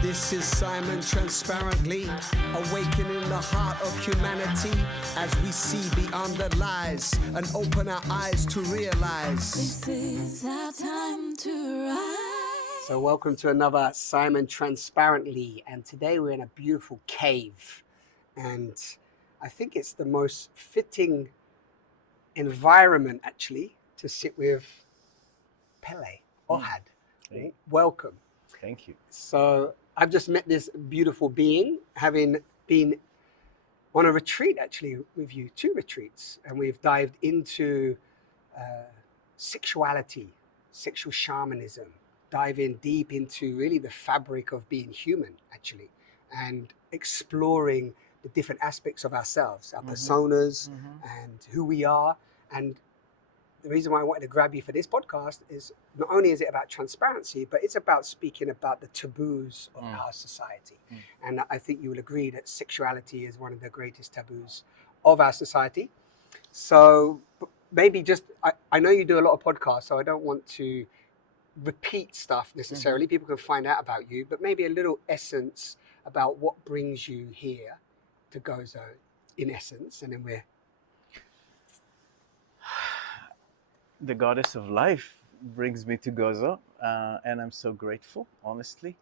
This is Simon transparently awakening the heart of humanity as we see beyond the lies and open our eyes to realize This is our time to rise. So welcome to another Simon Transparently, and today we're in a beautiful cave, and I think it's the most fitting environment actually to sit with Pele, Ohad. Hey. Welcome. Thank you. So I've just met this beautiful being, having been on a retreat actually with you, 2 retreats, and we've dived into sexuality, sexual shamanism, diving deep into really the fabric of being human actually, and exploring the different aspects of ourselves, our personas, and who we are. And the reason why I wanted to grab you for this podcast is not only is it about transparency, but it's about speaking about the taboos of our society. And I think you will agree that sexuality is one of the greatest taboos of our society. So maybe just, I know you do a lot of podcasts, so I don't want to repeat stuff necessarily. People can find out about you, but maybe a little essence about what brings you here to Gozo in essence, and then we're... The goddess of life brings me to Gozo, and I'm so grateful, honestly.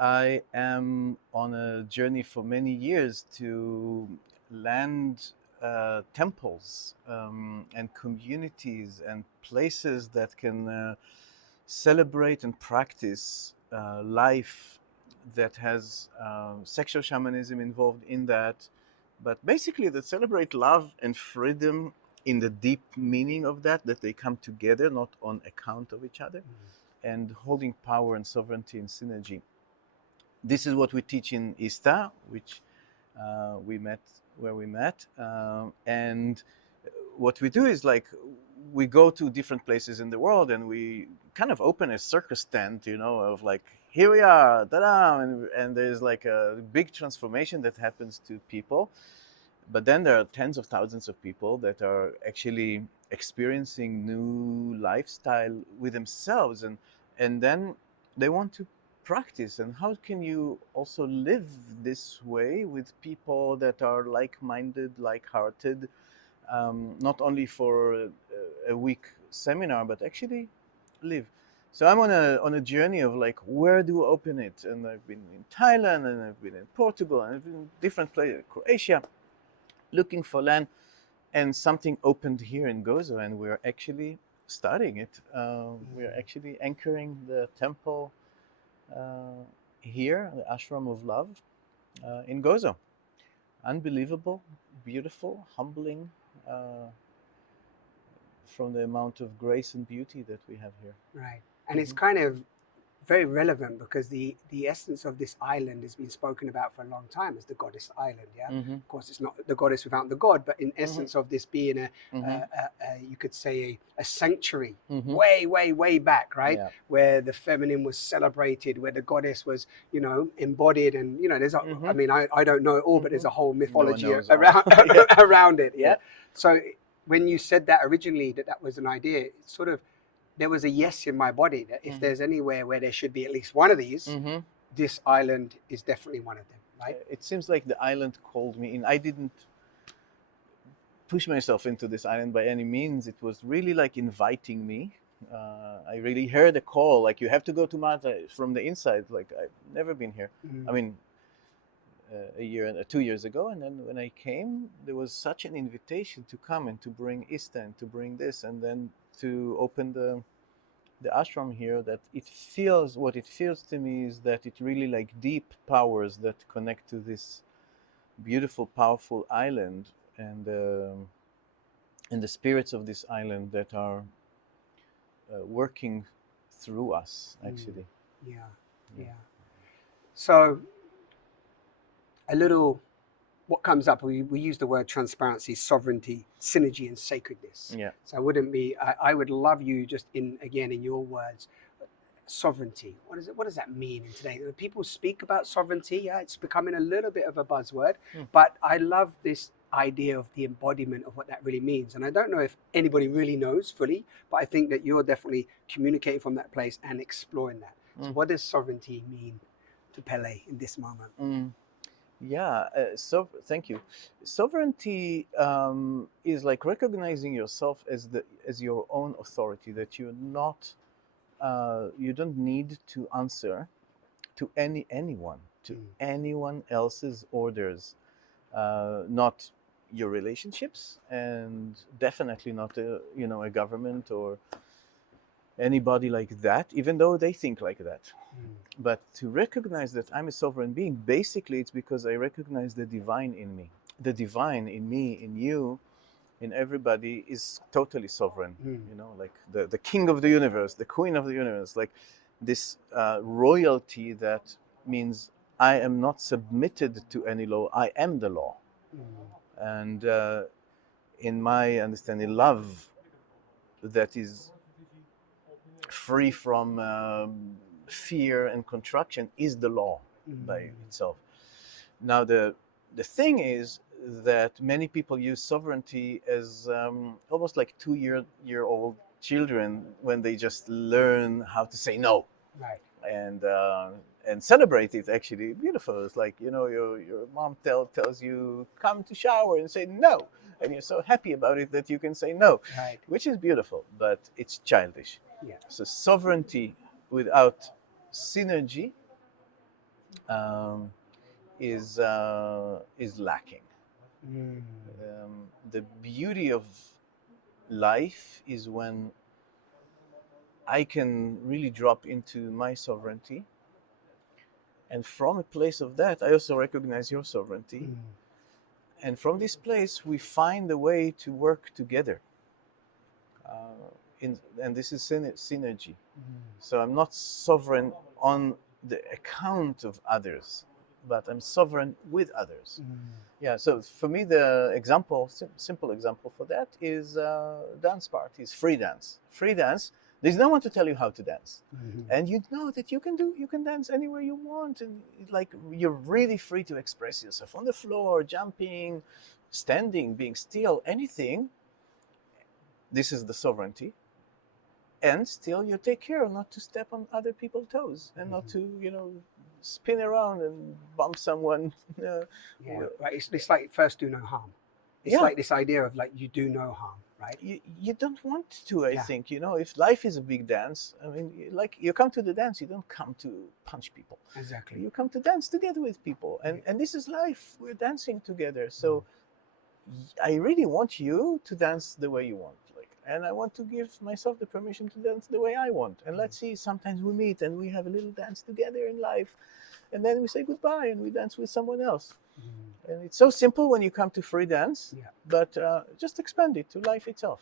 I am on a journey for many years to land temples and communities and places that can celebrate and practice life that has sexual shamanism involved in that, but basically that celebrate love and freedom in the deep meaning of that they come together, not on account of each other, and holding power and sovereignty and synergy. This is what we teach in ISTA, which we met, and what we do is like, we go to different places in the world and we kind of open a circus tent, you know, of like, here we are, ta-da, and there's like a big transformation that happens to people. But then there are tens of thousands of people that are actually experiencing new lifestyle with themselves, and then they want to practice. And how can you also live this way with people that are like-minded, like-hearted, not only for a week seminar, but actually live. So I'm on a journey of like, where do I open it? And I've been in Thailand, and I've been in Portugal, and I've been in different places, Croatia, looking for land, and something opened here in Gozo, and we're actually studying it. We're actually anchoring the temple here, the Ashram of Love in Gozo. Unbelievable, beautiful, humbling, from the amount of grace and beauty that we have here. Right. And it's kind of very relevant because the essence of this island has been spoken about for a long time as the goddess island. Yeah, of course it's not the goddess without the god, but in essence of this being a you could say a sanctuary way back, right? Yeah. Where the feminine was celebrated, where the goddess was, you know, embodied, and you know, there's a, I mean, I don't know it all, but there's a whole mythology around around it. Yeah? So when you said that originally, that was an idea, it sort of, there was a yes in my body that if there's anywhere where there should be at least one of these, this island is definitely one of them, right? It seems like the island called me in. I didn't push myself into this island by any means. It was really like inviting me. I really heard a call, like, you have to go to Malta, from the inside. Like, I've never been here. I mean, 2 years ago, and then when I came, there was such an invitation to come and to bring ISTA and to bring this, and then to open the ashram here, that it feels, what it feels to me is that it really like deep powers that connect to this beautiful, powerful island, and the spirits of this island that are working through us, actually. Yeah. So a little, what comes up, we use the word transparency, sovereignty, synergy, and sacredness. Yeah. So I would love you just in your words, sovereignty. What does that mean in today? People speak about sovereignty. Yeah, it's becoming a little bit of a buzzword, but I love this idea of the embodiment of what that really means. And I don't know if anybody really knows fully, but I think that you're definitely communicating from that place and exploring that. So what does sovereignty mean to Pele in this moment? Yeah, so thank you. Sovereignty is like recognizing yourself as your own authority, that you're not, you don't need to answer to anyone, to anyone else's orders, not your relationships, and definitely not a government or anybody like that, even though they think like that. But to recognize that I'm a sovereign being, basically it's because I recognize the divine in me. The divine in me, in you, in everybody is totally sovereign. Like the king of the universe, the queen of the universe, like this royalty that means I am not submitted to any law, I am the law. And in my understanding, love that is free from fear and contraction is the law by itself. Now the thing is that many people use sovereignty as almost like 2-year-old children when they just learn how to say no. Right. And celebrate it. Actually beautiful. It's like, your mom tells you come to shower and say no, and you're so happy about it that you can say no. Right. Which is beautiful, but it's childish. Yeah. So sovereignty without synergy is lacking. The beauty of life is when I can really drop into my sovereignty, and from a place of that, I also recognize your sovereignty. And from this place, we find a way to work together. And this is synergy. So I'm not sovereign on the account of others, but I'm sovereign with others. Yeah, so for me, the example, simple example for that is dance parties, free dance. Free dance, there's no one to tell you how to dance. And you know that you can dance anywhere you want, and like you're really free to express yourself on the floor, jumping, standing, being still, anything. This is the sovereignty. And still you take care not to step on other people's toes and not to, spin around and bump someone. Right. It's like first do no harm. It's like this idea of like you do no harm, right? You don't want to, I think, if life is a big dance, I mean, like you come to the dance, you don't come to punch people. Exactly. You come to dance together with people. And this is life. We're dancing together. So I really want you to dance the way you want. And I want to give myself the permission to dance the way I want. And let's see, sometimes we meet and we have a little dance together in life. And then we say goodbye and we dance with someone else. And it's so simple when you come to free dance, but just expand it to life itself.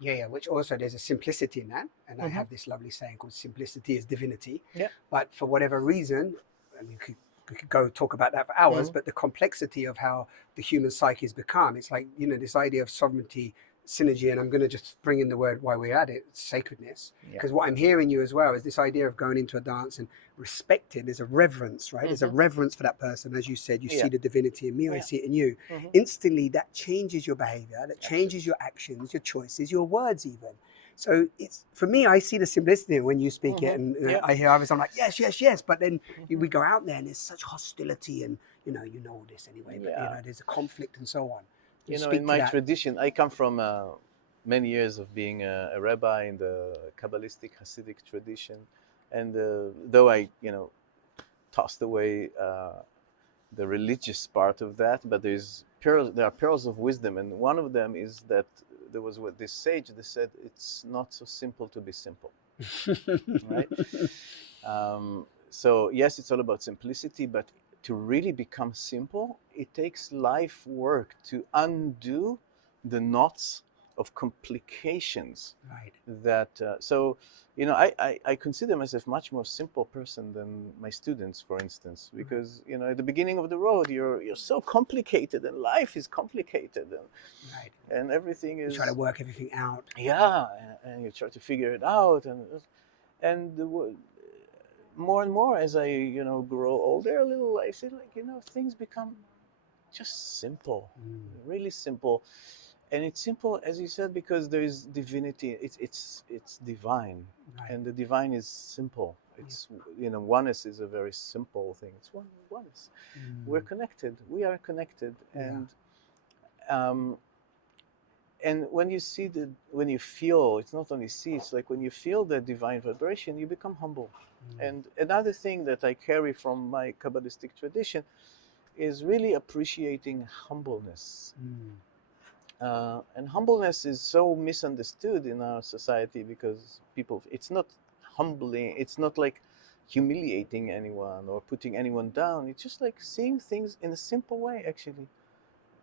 Yeah, which also there's a simplicity in that. And I have this lovely saying called simplicity is divinity. But for whatever reason, and we could go talk about that for hours, but the complexity of how the human psyche has become, it's like, this idea of sovereignty, synergy, and I'm going to just bring in the word while we're at it, sacredness, because what I'm hearing you as well is this idea of going into a dance and respecting. There's a reverence, right? There's a reverence for that person. As you said, you see the divinity in me, I see it in you. Instantly that changes your behavior, that changes your actions, your choices, your words even. So it's, for me, I see the simplicity when you speak it, and I hear others, I'm like, yes, but then we go out there and there's such hostility, and you know all this anyway, but there's a conflict and so on. In my tradition, I come from many years of being a rabbi in the Kabbalistic Hasidic tradition, and though I, tossed away the religious part of that, but there are pearls of wisdom, and one of them is that there was this sage that said it's not so simple to be simple, right? So yes, it's all about simplicity, but to really become simple, it takes life work to undo the knots of complications. Right. That I consider myself a much more simple person than my students, for instance, because at the beginning of the road you're so complicated, and life is complicated, and everything is. You try to work everything out. Yeah, and you try to figure it out, and more and more as I grow older a little, I see things become just simple, really simple. And it's simple, as you said, because there is divinity. It's divine, Right. and the divine is simple. It's oneness is a very simple thing. It's oneness. We're connected. We are connected, and when you feel, it's not only see. It's like when you feel the divine vibration, you become humble. And another thing that I carry from my Kabbalistic tradition is really appreciating humbleness. And humbleness is so misunderstood in our society because people, it's not humbling, it's not like humiliating anyone or putting anyone down. It's just like seeing things in a simple way, actually.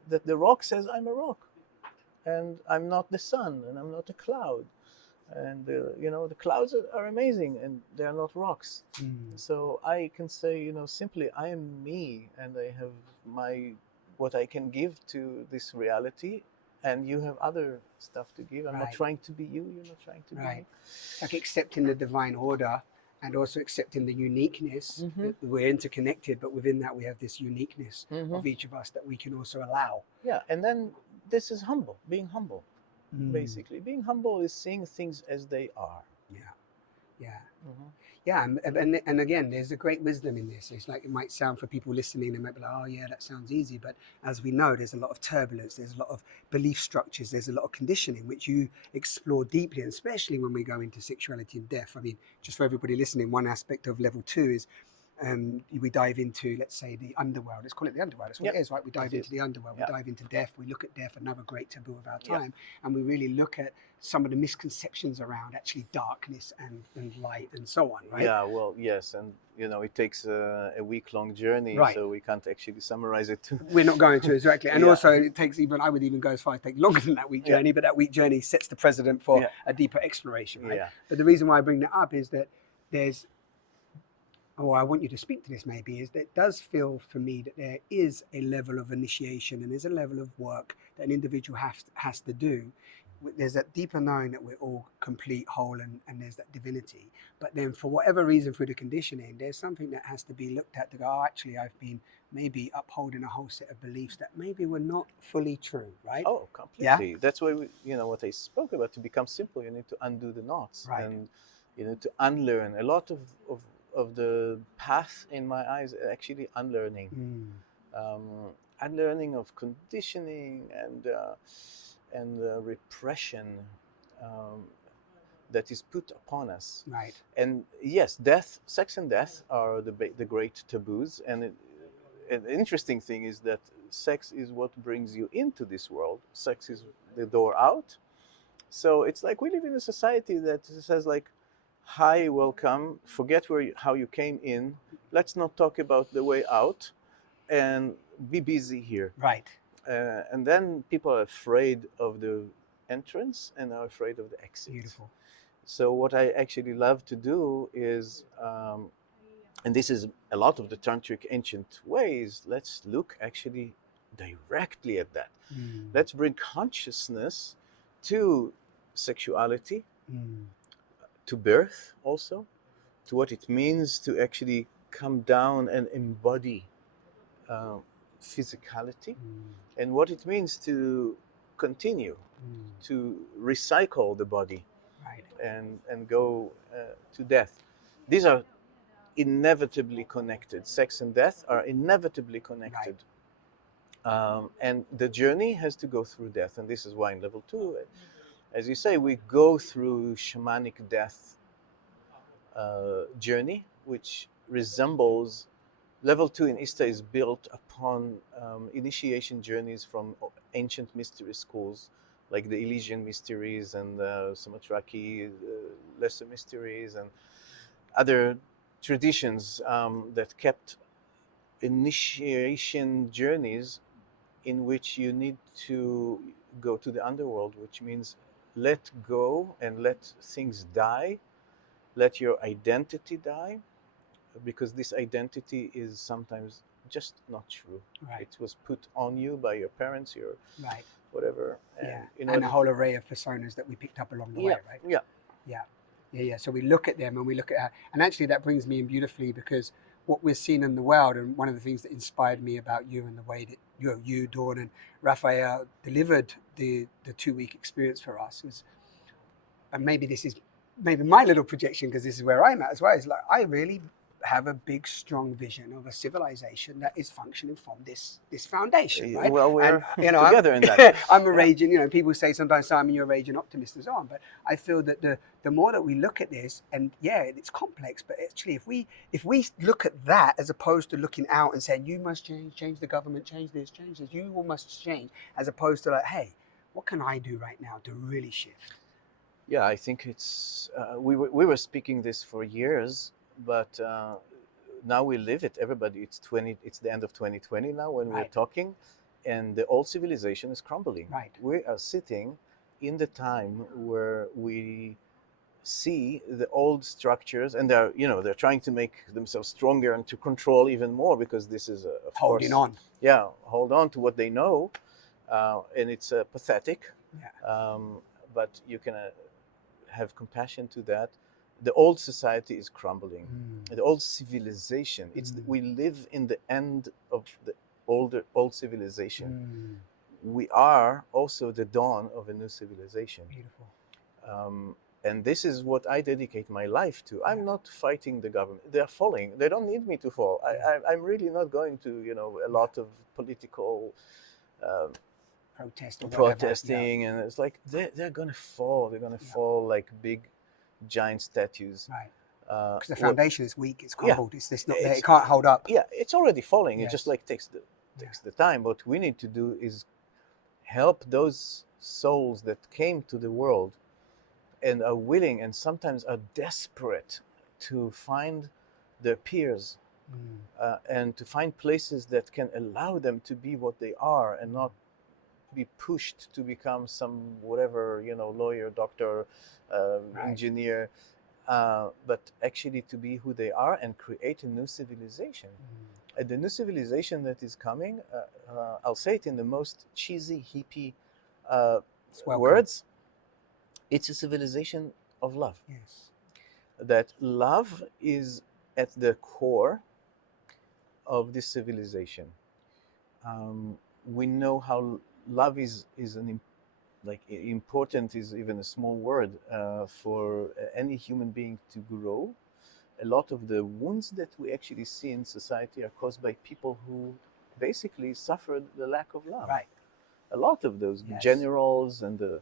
That the rock says, I'm a rock, and I'm not the sun, and I'm not a cloud. And the clouds are amazing, and they are not rocks. So I can say, simply, I am me, and I have what I can give to this reality, and you have other stuff to give. I'm not trying to be you, you're not trying to be me. Like accepting the divine order and also accepting the uniqueness that we're interconnected, but within that we have this uniqueness of each of us that we can also allow. Yeah, and then this is being humble. Basically, being humble is seeing things as they are. And again, there's a great wisdom in this. It's like, it might sound, for people listening, they might be like, oh yeah, that sounds easy, but as we know, there's a lot of turbulence, there's a lot of belief structures, there's a lot of conditioning which you explore deeply, and especially when we go into sexuality and death. I mean, just for everybody listening, one aspect of level 2 is we dive into, let's say, the underworld. Let's call it the underworld. That's what it is, right? We dive into the underworld. We dive into death. We look at death, another great taboo of our time, and we really look at some of the misconceptions around actually darkness and light and so on, right? Yeah, well, yes, and it takes a week-long journey, so we can't actually summarize it. We're not going to, exactly. And also it takes I would even go as far as take longer than that week journey, but that week journey sets the precedent for a deeper exploration, right? But the reason why I bring that up is that I want you to speak to this maybe, is that it does feel for me that there is a level of initiation and there's a level of work that an individual has to do. There's that deeper knowing that we're all complete, whole, and there's that divinity. But then for whatever reason, through the conditioning, there's something that has to be looked at to go, oh, actually, I've been maybe upholding a whole set of beliefs that maybe were not fully true, right? Oh, completely. Yeah? That's why, what I spoke about, to become simple, you need to undo the knots. And you need to unlearn a lot of the path, in my eyes, actually unlearning. Unlearning of conditioning and repression that is put upon us. Right. And yes, sex and death are the great taboos. And the interesting thing is that sex is what brings you into this world. Sex is the door out. So it's like we live in a society that says like, hi, welcome, forget how you came in, let's not talk about the way out, and be busy here. Right. And then people are afraid of the entrance and are afraid of the exit. Beautiful. So what I actually love to do is, and this is a lot of the tantric ancient ways, let's look actually directly at that. Let's bring consciousness to sexuality, to birth also, to what it means to actually come down and embody physicality, and what it means to continue to recycle the body, and go to death. These are inevitably connected. Sex and death are inevitably connected. And the journey has to go through death, and this is why in level 2, as you say, we go through shamanic death journey, which resembles level 2 in ISTA is built upon initiation journeys from ancient mystery schools, like the Elysian mysteries and Sumatraki lesser mysteries and other traditions that kept initiation journeys in which you need to go to the underworld, which means let go and let things die, let your identity die, because this identity is sometimes just not true. It was put on you by your parents, your whatever. And a whole array of personas that we picked up along the way, right? So we look at them and we look at, and actually that brings me in beautifully, because what we're seeing in the world, and one of the things that inspired me about you and the way that you, Dawn, and Raphael delivered the 2-week experience for us was, and maybe this is maybe my little projection because this is where I'm at as well. Is like I really have a big, strong vision of a civilization that is functioning from this foundation, right? Well, we're and, together in that. I'm a raging, people say sometimes, Simon, you're a raging optimist and so on. But I feel that the more that we look at this, and yeah, it's complex, but actually if we look at that as opposed to looking out and saying, you must change the government, change this, you all must change, as opposed to like, hey, what can I do right now to really shift? Yeah, I think it's we were speaking this for years, but now we live it. Everybody, it's the end of 2020 now when we're Right. talking, and the old civilization is crumbling. Right. We are sitting in the time where we see the old structures, and they're trying to make themselves stronger and to control even more, because this is of Holding course, on. yeah, hold on to what they know, and it's pathetic. Yeah. But you can have compassion to that. The old society is crumbling. The old civilization. We live in the end of the old civilization. We are also the dawn of a new civilization. Beautiful. And this is what I dedicate my life to. I'm not fighting the government. They're falling. They don't need me to fall. I'm really not going to, a lot of political protesting, and it's like they're gonna fall. They're gonna fall like big, giant statues. Right. Because the foundation is weak. It's crumbled. Yeah. It's not there. It can't hold up. Yeah, it's already falling. Yes. It just like takes the time. What we need to do is help those souls that came to the world and are willing and sometimes are desperate to find their peers and to find places that can allow them to be what they are and not be pushed to become some whatever, lawyer, doctor, engineer, but actually to be who they are and create a new civilization. And the new civilization that is coming, I'll say it in the most cheesy, hippie words, it's a civilization of love. Yes. That love is at the core of this civilization. We know how love is important is even a small word for any human being to grow. A lot of the wounds that we actually see in society are caused by people who basically suffered the lack of love. Right. A lot of those generals and the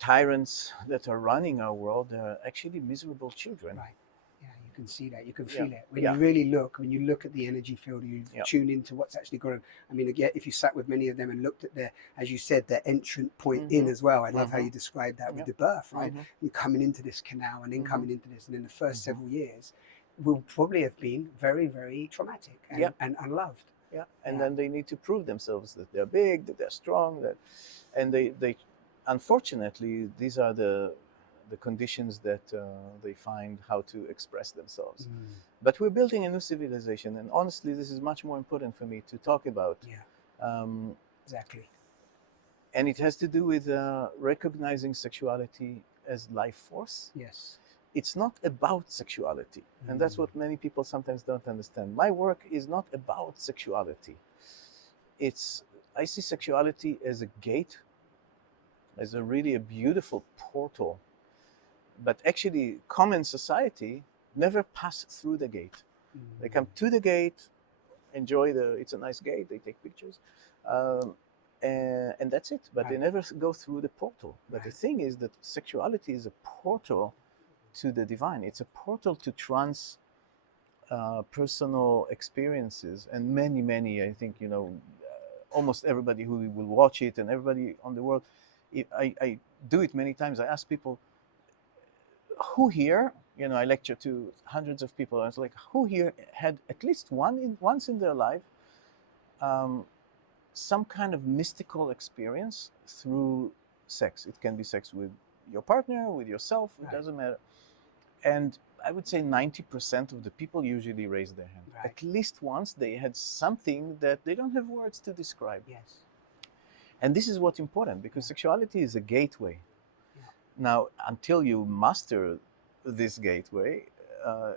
tyrants that are running our world are actually miserable children. Right. Yeah, you can see that. You can feel it. When you really look, at the energy field, you tune into what's actually going on. I mean, again, if you sat with many of them and looked at their, as you said, their entrant point in as well. I love how you described that with the birth, right? You're coming into this canal and then coming into this. And in the first several years will probably have been very, very traumatic and unloved. Yeah. And then they need to prove themselves that they're big, that they're strong, and they unfortunately, these are the conditions that they find how to express themselves. But we're building a new civilization, and honestly, this is much more important for me to talk about. Exactly. And it has to do with recognizing sexuality as life force. Yes. It's not about sexuality, and that's what many people sometimes don't understand. My work is not about sexuality. I see sexuality as a gate, as a beautiful portal. But actually, common society never pass through the gate. They come to the gate, enjoy it's a nice gate, they take pictures, and that's it. But they never go through the portal. But the thing is that sexuality is a portal to the divine. It's a portal to personal experiences, and many, I think, almost everybody who will watch it and everybody on the world, I do it many times. I ask people, who here, I lecture to hundreds of people. I was like, who here had at least once in their life some kind of mystical experience through sex? It can be sex with your partner, with yourself, it doesn't matter. And I would say 90% of the people usually raise their hand. At least once they had something that they don't have words to describe. Yes. And this is what's important, because sexuality is a gateway. Now, until you master this gateway,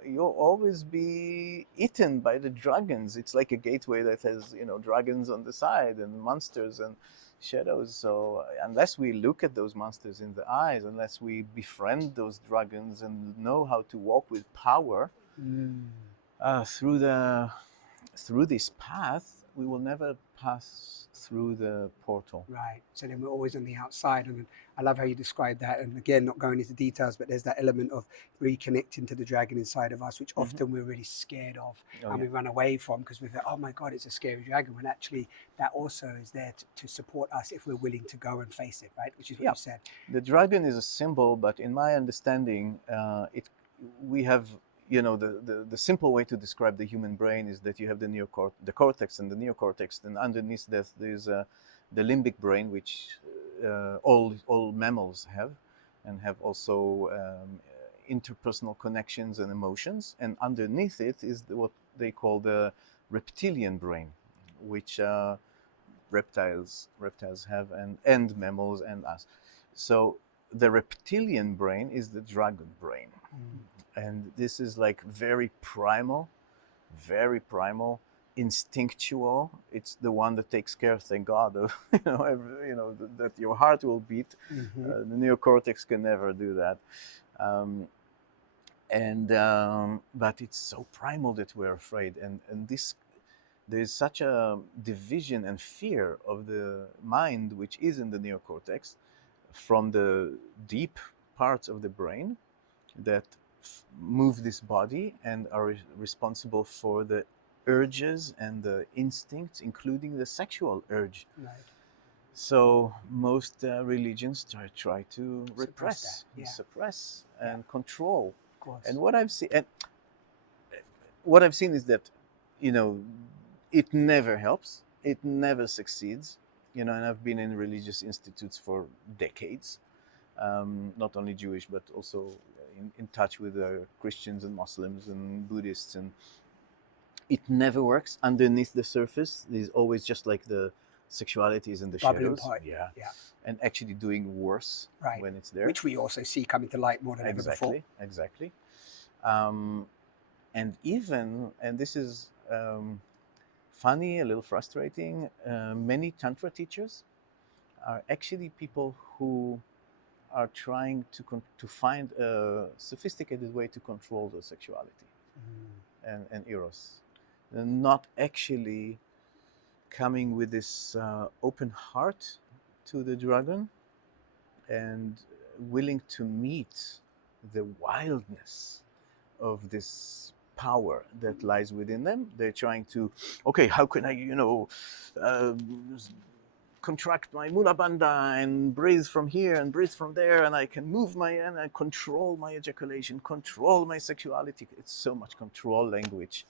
you'll always be eaten by the dragons. It's like a gateway that has, dragons on the side and monsters and shadows. So unless we look at those monsters in the eyes, unless we befriend those dragons and know how to walk with power through this path, we will never pass through the portal. Right. So then we're always on the outside. And I love how you describe that. And again, not going into details, but there's that element of reconnecting to the dragon inside of us, which often we're really scared of we run away from because we think, oh my God, it's a scary dragon. When actually that also is there to support us if we're willing to go and face it, right? Which is what you said. The dragon is a symbol, but in my understanding, we have, the simple way to describe the human brain is that you have the cortex and the neocortex, and underneath that there's the limbic brain, which all mammals have, and have also interpersonal connections and emotions. And underneath it is what they call the reptilian brain, which reptiles have, and mammals and us. So the reptilian brain is the dragon brain. And this is like very primal, instinctual. It's the one that takes care, thank God, of that your heart will beat. The neocortex can never do that, but it's so primal that we're afraid. And there's such a division and fear of the mind, which is in the neocortex, from the deep parts of the brain that move this body and are responsible for the urges and the instincts, including the sexual urge. Right. So most religions try to repress, suppress, and control. Of course. And what I've seen is that, it never helps. It never succeeds. And I've been in religious institutes for decades, not only Jewish, but also in touch with Christians and Muslims and Buddhists, and it never works. Underneath the surface, there's always just like the sexuality is in the shadows, and actually doing worse when it's there, which we also see coming to light more than ever before. Exactly. And this is funny, a little frustrating. Many Tantra teachers are actually people who are trying to find a sophisticated way to control the sexuality and eros, and not actually coming with this open heart to the dragon and willing to meet the wildness of this power that lies within them. They're trying to, okay, how can I, contract my mula bandha and breathe from here and breathe from there, and I can move and I control my ejaculation, control my sexuality. It's so much control language,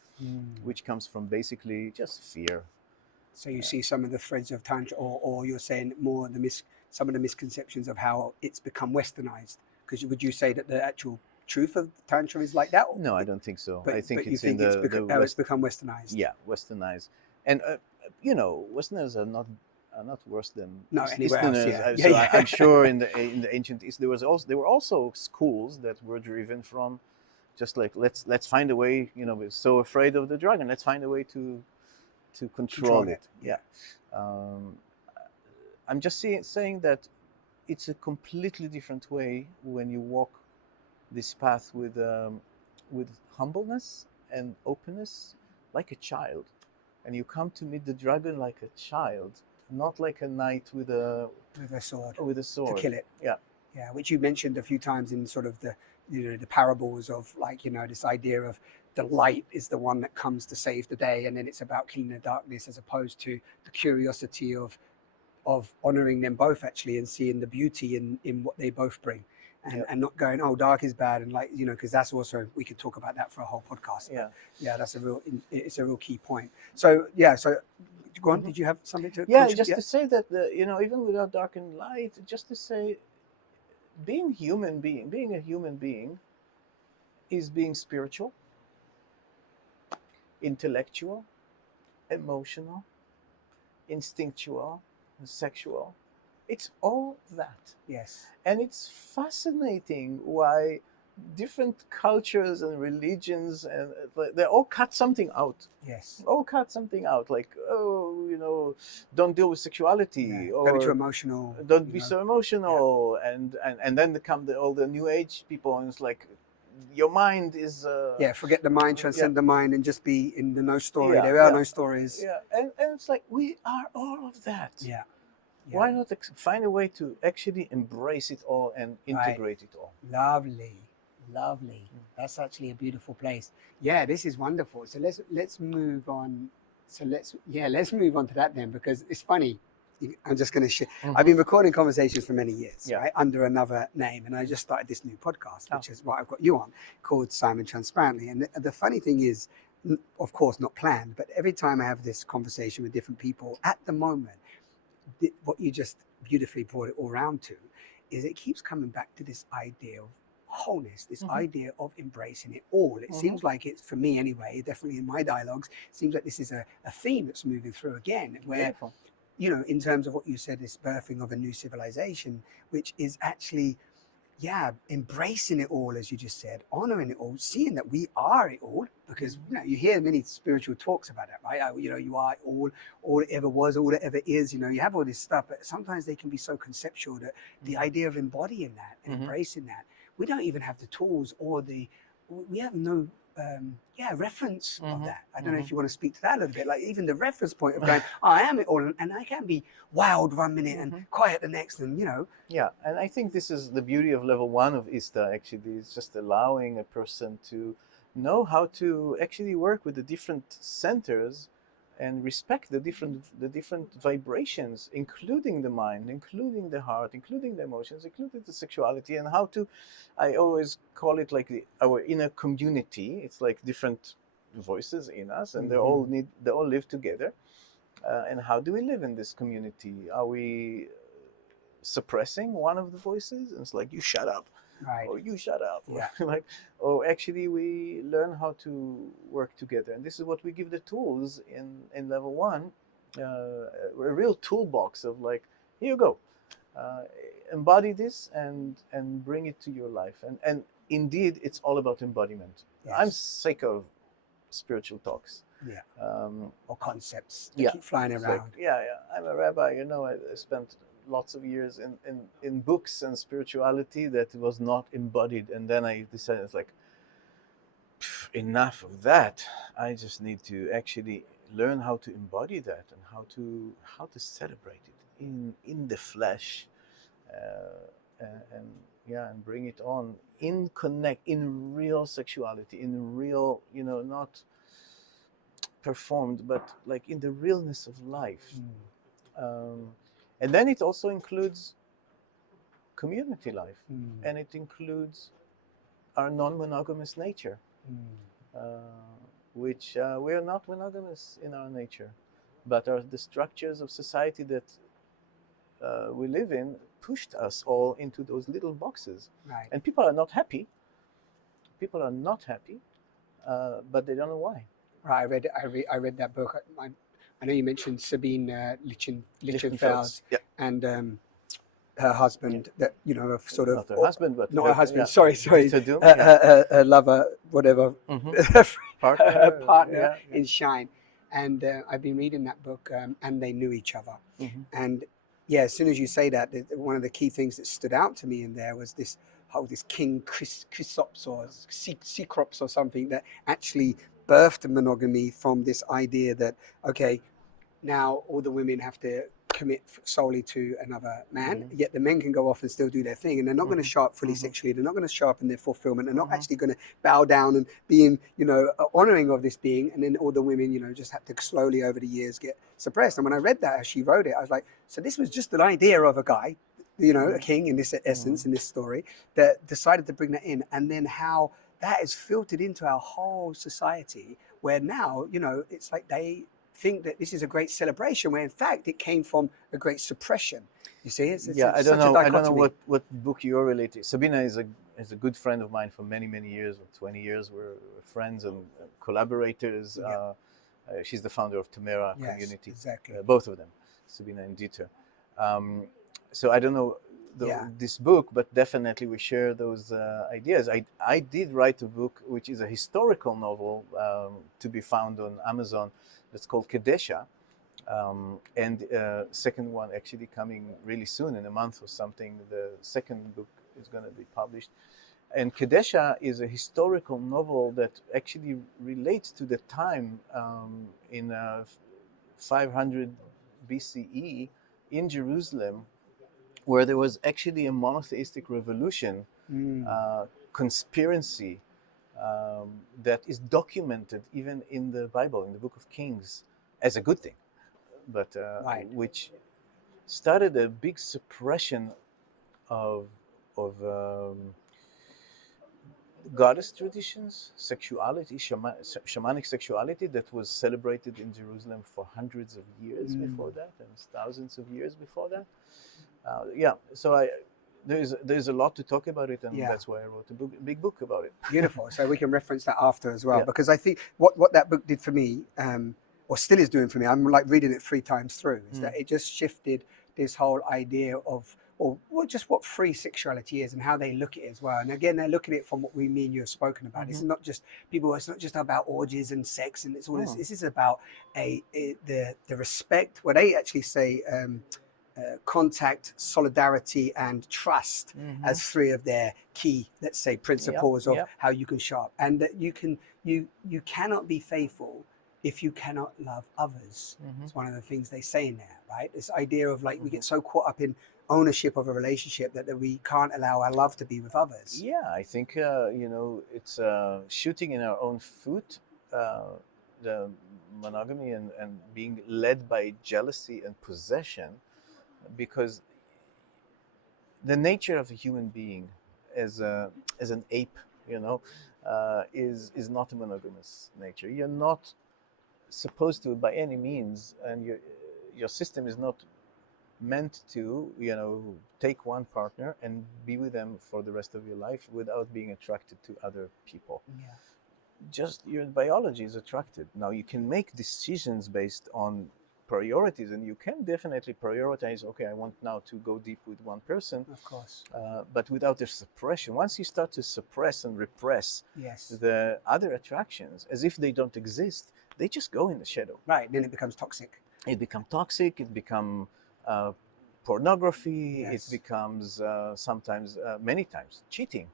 which comes from basically just fear. So you see some of the threads of Tantra, or you're saying more some of the misconceptions of how it's become Westernized. Because would you say that the actual truth of Tantra is like that? No, I don't think so. But, I think it's it's become Westernized. Yeah, Westernized, and Westerners are not worse than anywhere Easterners. else. So I'm sure in the ancient East there were also schools that were driven from just like let's find a way. We're so afraid of the dragon. Let's find a way to control it. Yeah. I'm just saying that it's a completely different way when you walk this path with humbleness and openness, like a child, and you come to meet the dragon like a child, not like a knight with a sword to kill it. Yeah, which you mentioned a few times in sort of the parables of this idea of the light is the one that comes to save the day, and then it's about killing the darkness, as opposed to the curiosity of honoring them both actually and seeing the beauty in what they both bring, and not going, oh, dark is bad, and because that's also, we could talk about that for a whole podcast. That's it's a real key point. So go on. Did you have something to to say that even without dark and light, just to say being a human being is being spiritual, intellectual, emotional, instinctual, sexual. It's all that. Yes. And it's fascinating why different cultures and religions, and they all cut something out. Yes. All cut something out, like, oh, don't deal with sexuality, Yeah. or Don't be too emotional. don't be so emotional, and then come all the new age people, and it's like, your mind is Forget the mind, transcend the mind, and just be in the no story. Yeah, There are yeah. no stories. yeah, and it's like, we are all of that. Yeah. Why not find a way to actually embrace it all and integrate it all? Lovely. That's actually a beautiful place. Yeah, this is wonderful. So let's move on. So let's move on to that then, because it's funny. I'm just going to share. I've been recording conversations for many years, right, under another name, and I just started this new podcast, which is what I've got you on, called Simon Transparently. And the funny thing is, of course, not planned, but every time I have this conversation with different people, at the moment, what you just beautifully brought it all around to, is it keeps coming back to this idea of wholeness, this idea of embracing it all. It seems like it's, for me anyway, definitely in my dialogues, it seems like this is a theme that's moving through again, where, in terms of what you said, this birthing of a new civilization, which is actually, embracing it all, as you just said, honoring it all, seeing that we are it all, because you hear many spiritual talks about that, right? You are all it ever was, all it ever is. You have all this stuff, but sometimes they can be so conceptual that the idea of embodying that and embracing that, we don't even have the tools or we have no reference of that. I don't know if you want to speak to that a little bit, like even the reference point of going, I am it all, and I can be wild 1 minute and quiet the next, and Yeah, and I think this is the beauty of level 1 of ISTA, actually, is just allowing a person to know how to actually work with the different centers and respect the different vibrations, including the mind, including the heart, including the emotions, including the sexuality, and how to, I always call it like our inner community. It's like different voices in us, and they all live together. And how do we live in this community? Are we suppressing one of the voices? And it's like, you shut up. Right. Or you shut up. Yeah. Or actually we learn how to work together. And this is what we give the tools in level 1, a real toolbox of like, here you go. Embody this and bring it to your life. And indeed, it's all about embodiment. Yes. I'm sick of spiritual talks. Yeah. Or concepts that keep flying around. Like, I'm a rabbi. I spent lots of years in books and spirituality that was not embodied, and then I decided, it's like, enough of that. I just need to actually learn how to embody that and how to celebrate it in the flesh, and bring it on in real sexuality, in real, not performed, but like in the realness of life. And then it also includes community life, and it includes our non-monogamous nature, which we are not monogamous in our nature, but the structures of society that we live in pushed us all into those little boxes. Right. And people are not happy, but they don't know why. Right, I read that book. I know you mentioned Sabine Lichtenfels, and her husband. That sort of not her husband, but not her husband. yeah. Sorry, her lover, whatever, partner in Shine. And I've been reading that book, and they knew each other. And as soon as you say that, one of the key things that stood out to me in there was this king Chrysops or Cecrops or something that actually birthed monogamy from this idea that, okay, now all the women have to commit solely to another man, yet the men can go off and still do their thing, and they're not going to show up fully sexually, they're not going to show up in their fulfillment, they're not actually going to bow down and be in, honoring of this being, and then all the women, just have to slowly over the years get suppressed. And when I read that as she wrote it, I was like, so this was just an idea of a guy, a king in this essence, in this story, that decided to bring that in, and then how that is filtered into our whole society, where now, it's like they think that this is a great celebration, where in fact it came from a great suppression. You see, I don't know what book you're related. Sabina is a good friend of mine for many years, 20 years. We're friends and collaborators. She's the founder of Tamera community. Exactly. Both of them, Sabina and Dieter. So I don't know this book, but definitely we share those ideas. I did write a book which is a historical novel to be found on Amazon that's called Kadesha. And second one actually coming really soon, in a month or something. The second book is going to be published. And Kadesha is a historical novel that actually relates to the time in 500 BCE in Jerusalem, where there was actually a monotheistic revolution, conspiracy that is documented even in the Bible, in the Book of Kings, as a good thing, but which started a big suppression of goddess traditions, sexuality, shamanic sexuality that was celebrated in Jerusalem for hundreds of years before that, and thousands of years before that. So there's a lot to talk about it, and that's why I wrote a big book about it. Beautiful. So we can reference that after as well, because I think what that book did for me, or still is doing for me, I'm like reading it 3 times through, is that it just shifted this whole idea of, or just what free sexuality is and how they look at it as well. And again, they're looking at it from what we mean you've spoken about. This is not just people, it's not just about orgies and sex, and it's all this. This is about the respect, what they actually say, contact, solidarity, and trust as 3 of their key, let's say, principles of how you can show up, and that you cannot be faithful if you cannot love others. It's one of the things they say in there, right? This idea of like we get so caught up in ownership of a relationship that we can't allow our love to be with others. Yeah, I think it's shooting in our own foot, the monogamy and being led by jealousy and possession, because the nature of a human being as an ape, is not a monogamous nature. You're not supposed to, by any means, and your system is not meant to, take one partner and be with them for the rest of your life without being attracted to other people. Just your biology is attracted. Now you can make decisions based on priorities, and you can definitely prioritize, okay, I want now to go deep with one person, of course, but without the suppression. Once you start to suppress and repress the other attractions as if they don't exist, they just go in the shadow. Right, then it becomes toxic. It becomes toxic, it becomes pornography, it becomes sometimes, many times, cheating.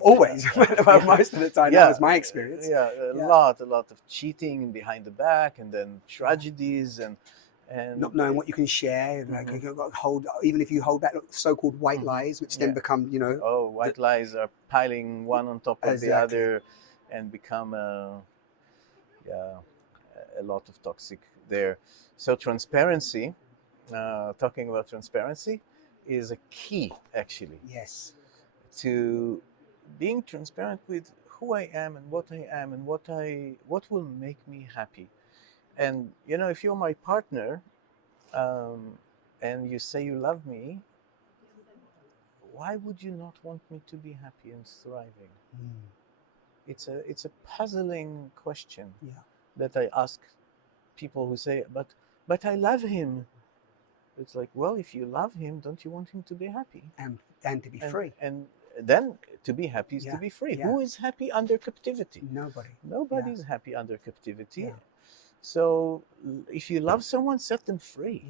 Always, most of the time, that was my experience. A lot of cheating behind the back, and then tragedies, and not knowing what you can share, like you've got to hold, even if you hold back so-called white lies, which then become, white lies are piling one on top of the other, and become a lot of toxic there. So transparency, talking about transparency, is a key, actually. Yes. To being transparent with who I am and what I am and what will make me happy. And if you're my partner, and you say you love me, why would you not want me to be happy and thriving? It's a puzzling question that I ask people who say, but I love him. It's like, well, if you love him, don't you want him to be happy and to be free? And then to be happy is to be free. Who is happy under captivity? Nobody is happy under captivity. So if you love someone, set them free.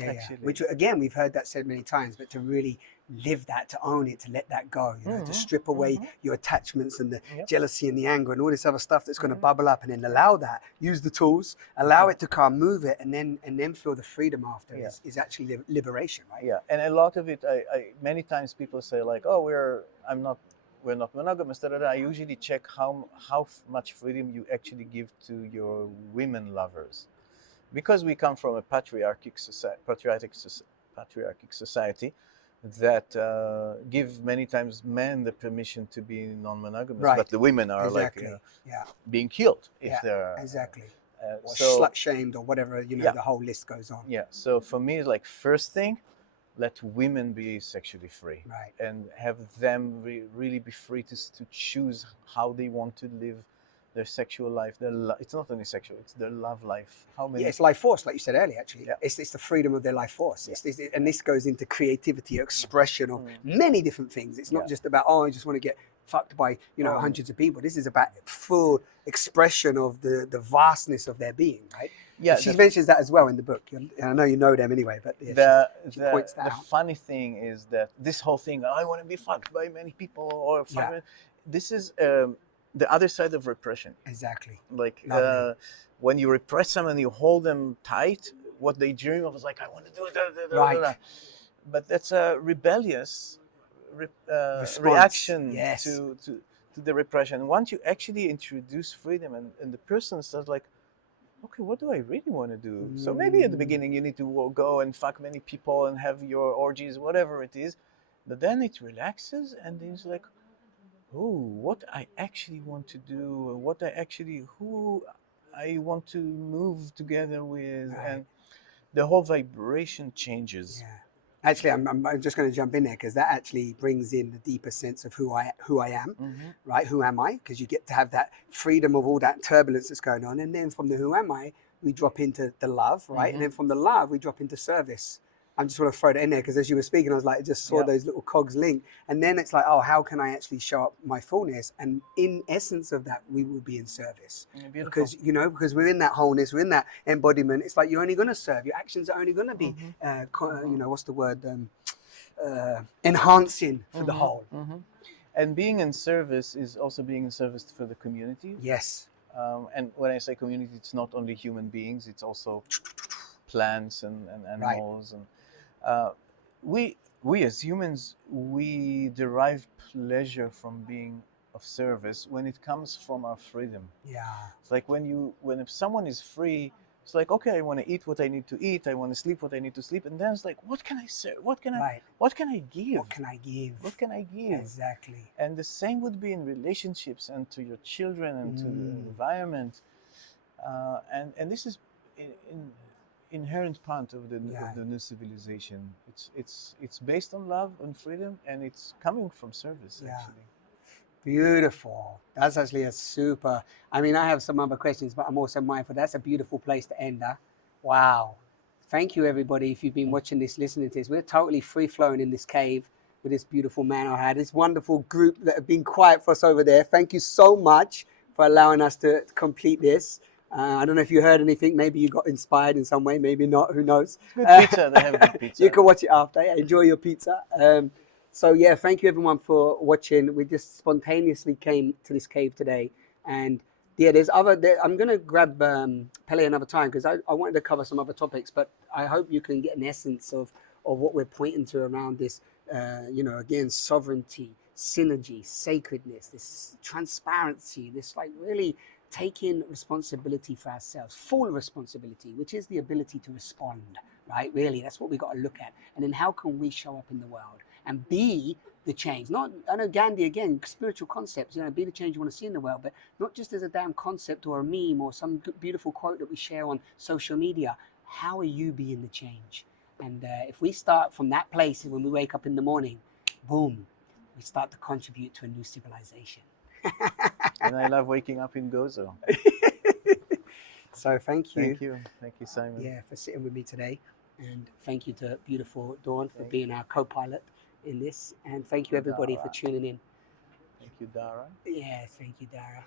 Actually. Which again, we've heard that said many times, but to really live that, to own it, to let that go, to strip away your attachments and the jealousy and the anger and all this other stuff that's going to bubble up, and then allow that, use the tools, allow it to come, move it, and then feel the freedom after is actually liberation, right? And a lot of it, I many times people say like, oh, we're not monogamous. I usually check how much freedom you actually give to your women lovers. Because we come from a patriarchic society that give many times men the permission to be non-monogamous, but the women are being killed if they're or slut shamed or whatever, the whole list goes on. So for me, like, first thing, let women be sexually free, and have them really be free to choose how they want to live their sexual life, it's not only sexual, it's their love life. How many? Yeah, it's life force, like you said earlier. Actually, Yeah. it's the freedom of their life force. And this goes into creativity, expression of many different things. It's not just about I just want to get fucked by hundreds of people. This is about full expression of the vastness of their being, right? Yeah, and she mentions that as well in the book. And I know you know them anyway, but she points that out. The funny thing is that this whole thing, I want to be fucked by many people, or this is the other side of repression. Exactly. Like when you repress someone, you hold them tight. What they dream of is like, I want to do it. Right. But that's a rebellious reaction to the repression. Once you actually introduce freedom, and the person starts like, okay, what do I really want to do? So maybe at the beginning you need to go and fuck many people and have your orgies, whatever it is. But then it relaxes, and then it's like, oh, what I actually want to do, who I want to move together with, and the whole vibration changes. Yeah. Actually, I'm just going to jump in there because that actually brings in the deeper sense of who I am, right? Who am I? Because you get to have that freedom of all that turbulence that's going on, and then from the who am I, we drop into the love, right? And then from the love, we drop into service. I just want to throw that in there because as you were speaking, I was like, I just saw those little cogs link, and then it's like, oh, how can I actually show up my fullness? And in essence of that, we will be in service. Because because we're in that wholeness, we're in that embodiment. It's like you're only going to serve. Your actions are only going to be, what's the word? Enhancing for the whole. And being in service is also being in service for the community. Yes. And when I say community, it's not only human beings; it's also plants and animals. And we as humans, we derive pleasure from being of service when it comes from our freedom. Yeah. It's like when someone is free, it's like, okay, I want to eat what I need to eat, I want to sleep what I need to sleep, and then it's like, what can I serve? What can I give? What can I give? Exactly. And the same would be in relationships and to your children and to the environment. And this is inherent part of the new civilization. It's based on love and freedom, and it's coming from service. Actually, beautiful. That's actually a super. I mean, I have some other questions, but I'm also mindful. That's a beautiful place to end. Wow. Thank you, everybody. If you've been watching this, listening to this, we're totally free flowing in this cave with this beautiful man I had. This wonderful group that have been quiet for us over there. Thank you so much for allowing us to complete this. I don't know if you heard anything. Maybe you got inspired in some way. Maybe not. Who knows? Good pizza. They have good pizza. You can watch it after. Enjoy your pizza. So yeah, thank you everyone for watching. We just spontaneously came to this cave today, and there's I'm gonna grab Pele another time because I wanted to cover some other topics, but I hope you can get an essence of what we're pointing to around this. Again, sovereignty, synergy, sacredness, this transparency, this like really taking responsibility for ourselves, full responsibility, which is the ability to respond, right? Really, that's what we got to look at. And then how can we show up in the world and be the change? Not, I know Gandhi, again, spiritual concepts, be the change you want to see in the world, but not just as a damn concept or a meme or some beautiful quote that we share on social media. How are you being the change? And if we start from that place when we wake up in the morning, boom, we start to contribute to a new civilization. And I love waking up in Gozo. So thank you. Thank you, Simon. Yeah, for sitting with me today. And thank you to beautiful Dawn for being our co-pilot in this. And thank you everybody for tuning in. Thank you, Dara. Yeah, thank you, Dara.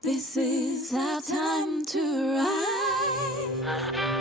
This is our time to rise.